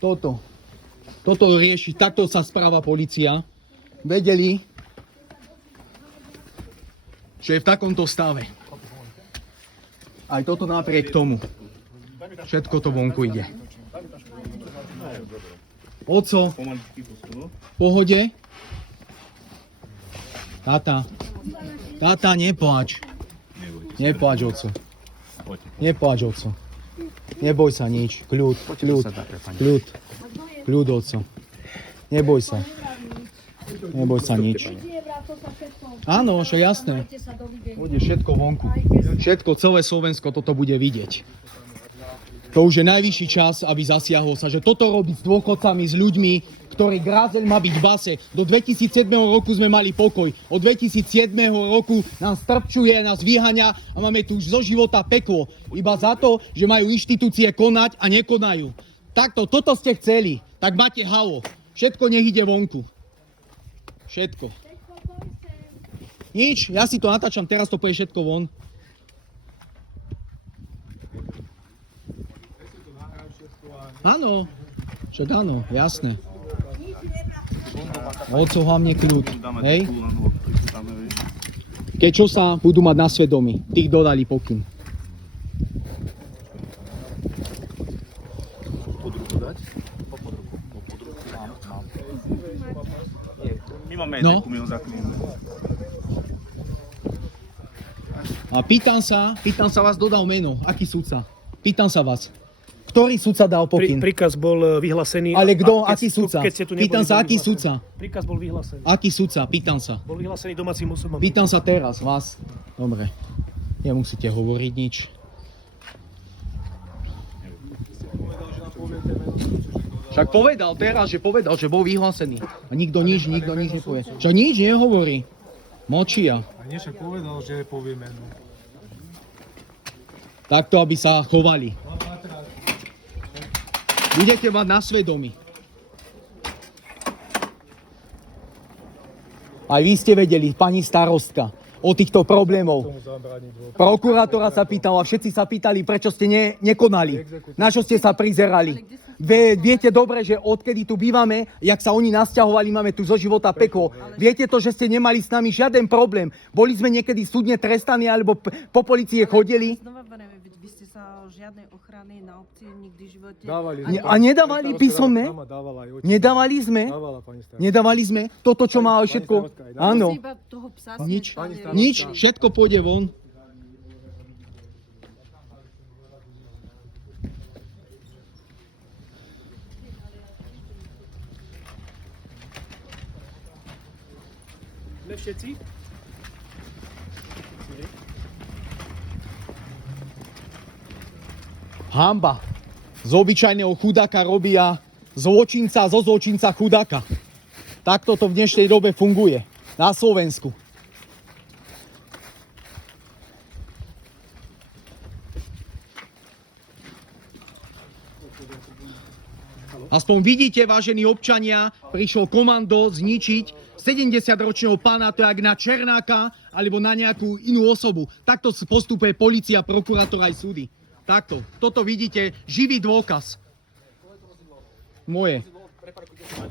Toto rieši, takto sa správa polícia. Vedeli, že je v takomto stave. Aj toto napriek tomu. Všetko to vonku ide. Oco, v pohode? Táta, nepláč. Nepláč, oco. Nepláč, oco. Neboj sa nič. Kľud, oco. Neboj sa. Neboj sa nič. Áno, však jasné. Bude všetko vonku. Všetko, celé Slovensko toto bude vidieť. To už je najvyšší čas, aby zasiahol sa, že toto robiť s dôchodcami, s ľuďmi, ktorí grázeľ má byť v base. Do 2007 roku sme mali pokoj. Od 2007 roku nás strpčuje, nás vyháňa a máme tu už zo života peklo. Iba za to, že majú inštitúcie konať a nekonajú. Takto, toto ste chceli. Tak máte halo. Všetko nech ide vonku. Všetko. Nič, ja si to natáčam, teraz to pôjde všetko von. Áno, však áno, jasné. Otcov hlavne kľud, hej? Keď čo sa budú mať na svedomí, tých dodali pokyn. My máme No. my ho zakníme. A pýtam sa vás, dodal meno, aký sudca? Pýtam sa vás. Ktorý sudca dal pokyn? Príkaz bol vyhlásený. Ale kto? a keď Aký ste- sudca? keď ste tu neboli, Pýtam sa, bol aký vyhlásený. sudca? Príkaz bol vyhlásený. Aký sudca? Pýtam sa. Bol vyhlásený domácim osobom. Pýtam sa teraz vás. Dobre. Nemusíte hovoriť nič. Však povedal teraz, že bol vyhlásený. A nikto nič nepovie. Však nič nehovorí. Močia. A nie však povedal, že povie meno. Takto, aby sa chovali. Budete mať na svedomí. Aj vy ste vedeli, pani starostka, o týchto problémov. Prokurátora sa pýtala, všetci sa pýtali, prečo ste nekonali. Na čo ste sa prizerali. Viete dobre, že odkedy tu bývame, jak sa oni nasťahovali, máme tu zo života peklo. Viete to, že ste nemali s nami žiaden problém. Boli sme niekedy súdne trestaní, alebo po policie chodili. Znova bereme, veď vy ste sa o žiadnej ochrany na obci nikdy v živote... A nedávali písomné? Nedávali sme? Nedávali sme? Toto, čo má všetko? Áno. Iba toho psa Nič. ste Nič. Všetko pôjde von. Ne všetci? Hanba. Z obyčajného chudáka robia zločinca zo zločinca chudáka. Takto to v dnešnej dobe funguje. Na Slovensku. Aspoň vidíte, vážení občania, prišlo komando zničiť 70-ročného pána, to je jak na Černáka alebo na nejakú inú osobu. Takto postupuje polícia, prokurátor aj súdy. Takto. Toto vidíte, živý dôkaz. Moje.